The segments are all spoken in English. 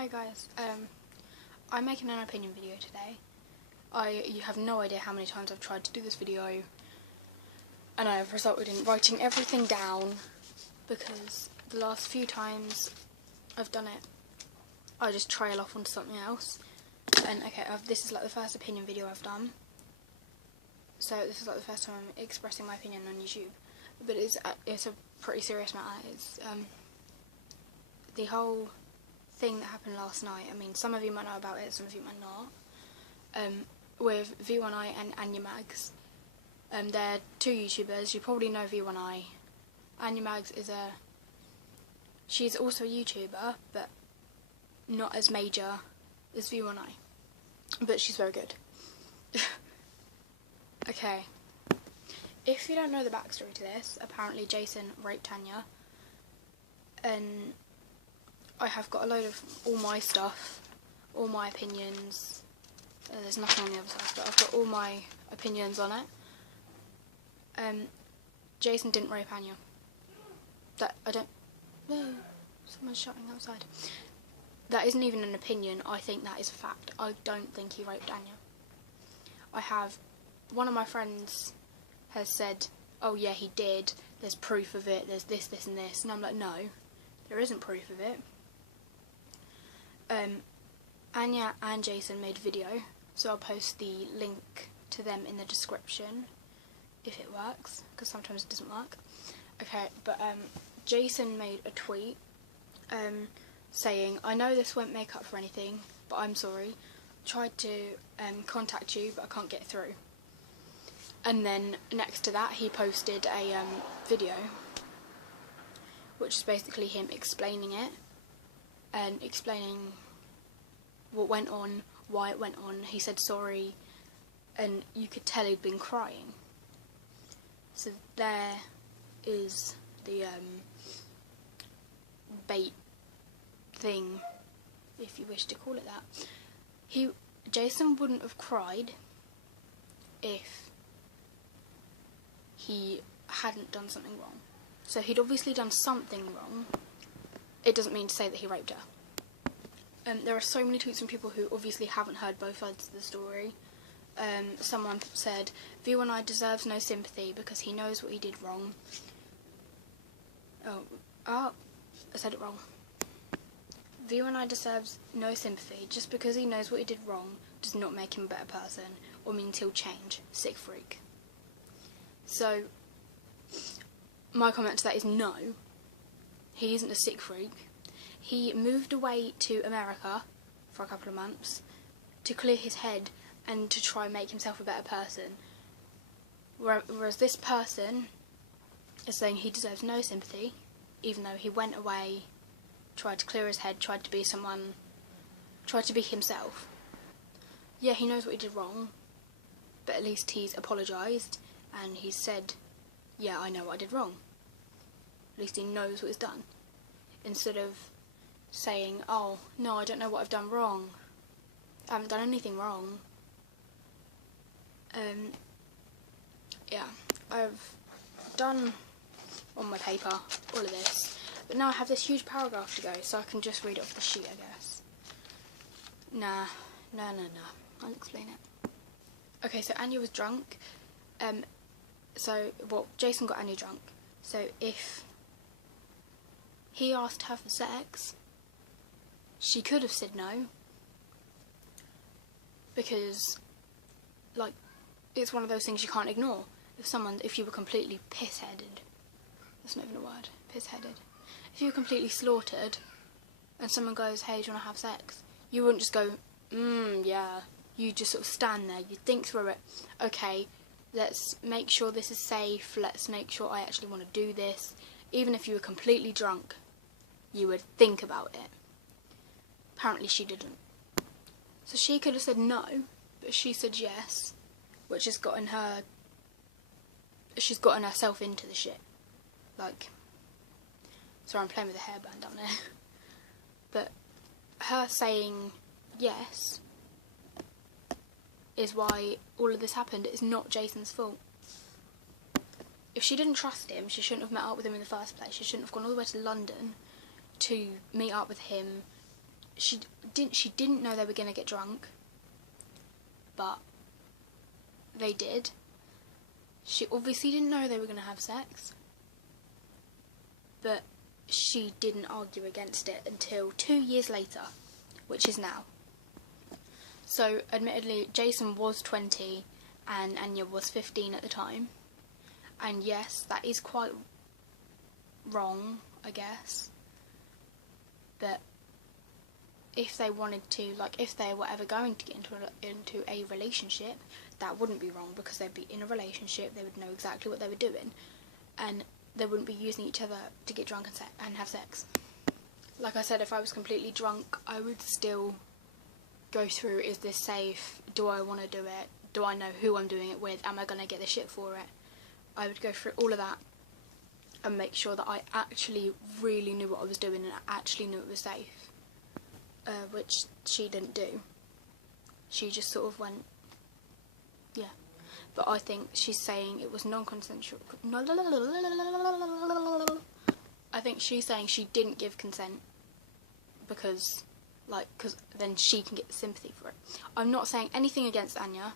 Hi guys, I'm making an opinion video today. You have no idea how many times I've tried to do this video and I have resulted in writing everything down because the last few times I've done it I just trail off onto something else. And okay, this is like the first opinion video I've done, so this is like the first time I'm expressing my opinion on YouTube, but it's a pretty serious matter. It's the whole thing that happened last night. I mean, some of you might know about it, some of you might not. With V1I and Anya Mags. They're two YouTubers. You probably know V1I. Anya Mags she's also a YouTuber, but not as major as V1I. But she's very good. Okay. If you don't know the backstory to this, apparently Jason raped Tanya, and I have got a load of all my stuff, all my opinions. There's nothing on the other side, but I've got all my opinions on it. Jason didn't rape Anya. Whoa, someone's shouting outside. That isn't even an opinion, I think that is a fact. I don't think he raped Anya. One of my friends has said, oh yeah, he did, there's proof of it, there's this, this and this, and I'm like, no, there isn't proof of it. Anya and Jason made a video, so I'll post the link to them in the description, if it works, because sometimes it doesn't work. Okay, but Jason made a tweet, saying, I know this won't make up for anything, but I'm sorry. Tried to contact you, but I can't get through. And then next to that, he posted a video, which is basically him explaining it, and explaining what went on, why it went on. He said sorry, and you could tell he'd been crying. So there is the bait thing, if you wish to call it that. Jason wouldn't have cried if he hadn't done something wrong. So he'd obviously done something wrong. It doesn't mean to say that he raped her. There are so many tweets from people who obviously haven't heard both sides of the story. Someone said, V1I deserves no sympathy because he knows what he did wrong. I said it wrong. V1I deserves no sympathy. Just because he knows what he did wrong does not make him a better person or means he'll change. Sick freak. So, my comment to that is no. He isn't a sick freak. He moved away to America for a couple of months to clear his head and to try and make himself a better person. Whereas this person is saying he deserves no sympathy, even though he went away, tried to clear his head, tried to be someone, tried to be himself. Yeah, he knows what he did wrong, but at least he's apologised and he said, yeah, I know what I did wrong. At least he knows what he's done. Instead of saying, oh, no, I don't know what I've done wrong. I haven't done anything wrong. Yeah, I've done on my paper all of this, but now I have this huge paragraph to go, so I can just read it off the sheet, I guess. Nah, I'll explain it. Okay, so Anya was drunk. Jason got Anya drunk. So if he asked her for sex, she could have said no, because, like, it's one of those things you can't ignore. If you were completely piss-headed, that's not even a word, piss-headed. If you were completely slaughtered, and someone goes, hey, do you want to have sex? You wouldn't just go, yeah. You just sort of stand there, you think through it. Okay, let's make sure this is safe, let's make sure I actually want to do this. Even if you were completely drunk, you would think about it. Apparently she didn't. So she could have said no, but she said yes, which has she's gotten herself into the shit. Like, sorry, I'm playing with a hairband down there. But her saying yes is why all of this happened. It's not Jason's fault. If she didn't trust him, she shouldn't have met up with him in the first place. She shouldn't have gone all the way to London to meet up with him. she didn't know they were going to get drunk, but they did. She obviously didn't know they were going to have sex, but she didn't argue against it until 2 years later, which is now. So, admittedly, Jason was 20 and Anya was 15 at the time. And yes, that is quite wrong, I guess. But if they wanted to, like, if they were ever going to get into a relationship, that wouldn't be wrong, because they'd be in a relationship, they would know exactly what they were doing, and they wouldn't be using each other to get drunk and have sex. Like I said, if I was completely drunk, I would still go through, is this safe? Do I want to do it? Do I know who I'm doing it with? Am I going to get the shit for it? I would go through all of that and make sure that I actually really knew what I was doing and I actually knew it was safe. Which she didn't do. She just sort of went, yeah. But I think she's saying it was non-consensual. I think she's saying she didn't give consent because then she can get the sympathy for it. I'm not saying anything against Anya,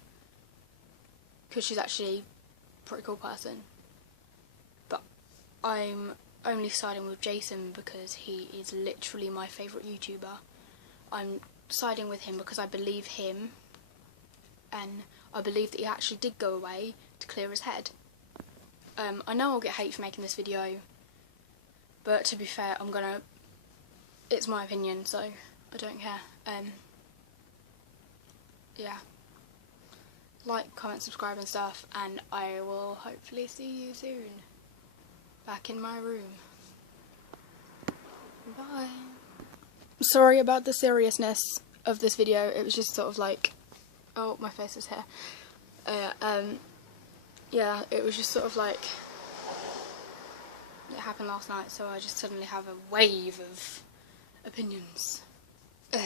because she's actually a pretty cool person. But I'm only siding with Jason because he is literally my favourite YouTuber. I'm siding with him because I believe him, and I believe that he actually did go away to clear his head. I know I'll get hate for making this video, but to be fair, it's my opinion, so I don't care. Yeah. Like, comment, subscribe and stuff, and I will hopefully see you soon. Back in my room. Bye. Sorry about the seriousness of this video. It was just sort of like, oh, my face is here. Yeah, it was just sort of like, it happened last night, so I just suddenly have a wave of opinions. Ugh.